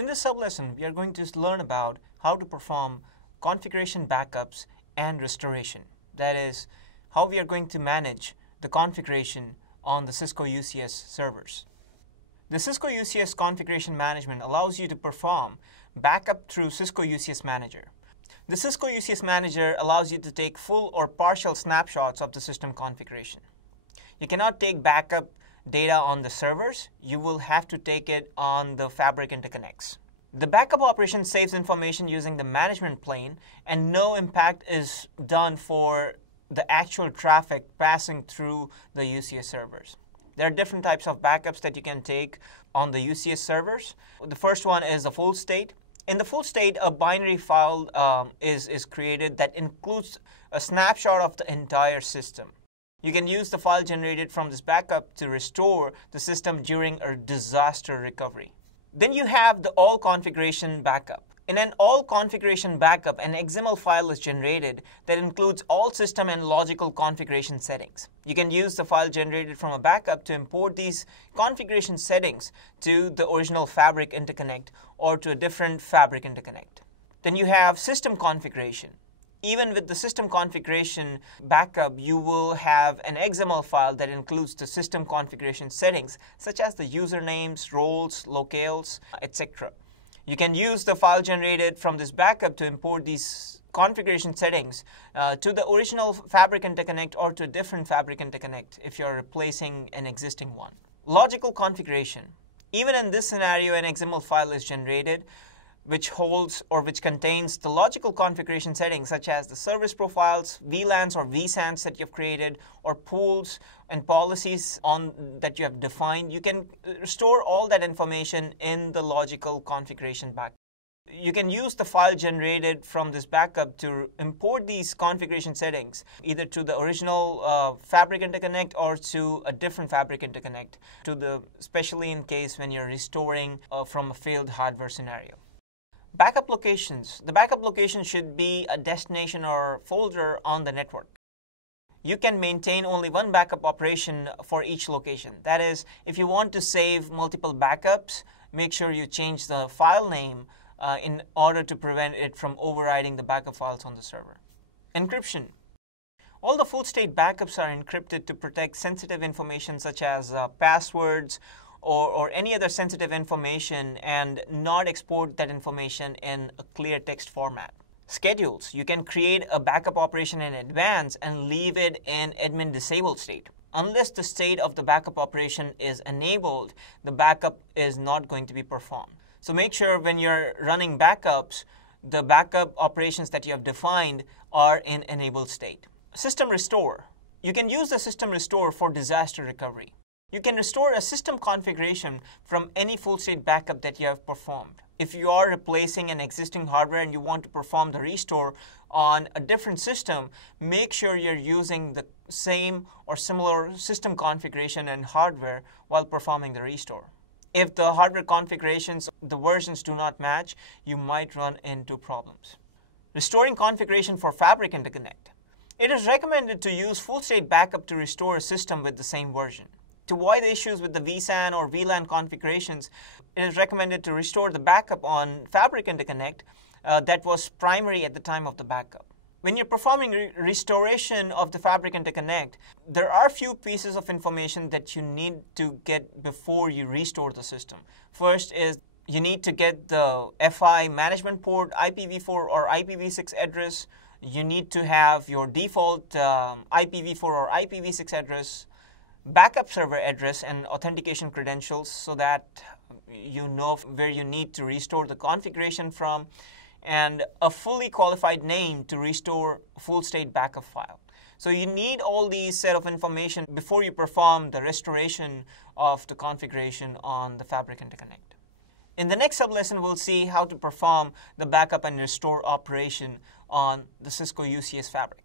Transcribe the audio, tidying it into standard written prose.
In this sublesson, we are going to learn about how to perform configuration backups and restoration. That is, how we are going to manage the configuration on the Cisco UCS servers. The Cisco UCS configuration management allows you to perform backup through Cisco UCS Manager. The Cisco UCS Manager allows you to take full or partial snapshots of the system configuration. You cannot take backup data on the servers. You will have to take it on the Fabric interconnects. The backup operation saves information using the management plane, and no impact is done for the actual traffic passing through the UCS servers. There are different types of backups that you can take on the UCS servers. The first one is the full state. In the full state, a binary file is created that includes a snapshot of the entire system. You can use the file generated from this backup to restore the system during a disaster recovery. Then you have the all configuration backup. In an all configuration backup, an XML file is generated that includes all system and logical configuration settings. You can use the file generated from a backup to import these configuration settings to the original Fabric interconnect or to a different Fabric interconnect. Then you have system configuration. Even with the system configuration backup, you will have an XML file that includes the system configuration settings, such as the usernames, roles, locales, etc. You can use the file generated from this backup to import these configuration settings to the original Fabric interconnect or to a different Fabric interconnect if you're replacing an existing one. Logical configuration. Even in this scenario, an XML file is generated which holds or which contains the logical configuration settings such as the service profiles, VLANs or vSANs that you've created, or pools and policies that you have defined. You can store all that information in the logical configuration backup. You can use the file generated from this backup to import these configuration settings either to the original Fabric interconnect or to a different Fabric interconnect, especially in case when you're restoring from a failed hardware scenario. Backup locations. The backup location should be a destination or folder on the network. You can maintain only one backup operation for each location. That is, if you want to save multiple backups, make sure you change the file name in order to prevent it from overriding the backup files on the server. Encryption. All the full state backups are encrypted to protect sensitive information such as passwords or any other sensitive information and not export that information in a clear text format. Schedules. You can create a backup operation in advance and leave it in admin disabled state. Unless the state of the backup operation is enabled, the backup is not going to be performed. So make sure when you're running backups, the backup operations that you have defined are in enabled state. System restore. You can use the system restore for disaster recovery. You can restore a system configuration from any full state backup that you have performed. If you are replacing an existing hardware and you want to perform the restore on a different system, make sure you're using the same or similar system configuration and hardware while performing the restore. If the hardware configurations, the versions do not match, you might run into problems. Restoring configuration for Fabric interconnect. It is recommended to use full state backup to restore a system with the same version. To avoid issues with the vSAN or VLAN configurations, it is recommended to restore the backup on Fabric interconnect that was primary at the time of the backup. When you're performing restoration of the Fabric interconnect, there are a few pieces of information that you need to get before you restore the system. First is you need to get the FI management port, IPv4 or IPv6 address. You need to have your default IPv4 or IPv6 address, backup server address and authentication credentials so that you know where you need to restore the configuration from, and a fully qualified name to restore a full state backup file. So you need all these set of information before you perform the restoration of the configuration on the Fabric interconnect. In the next sublesson, we'll see how to perform the backup and restore operation on the Cisco UCS Fabric.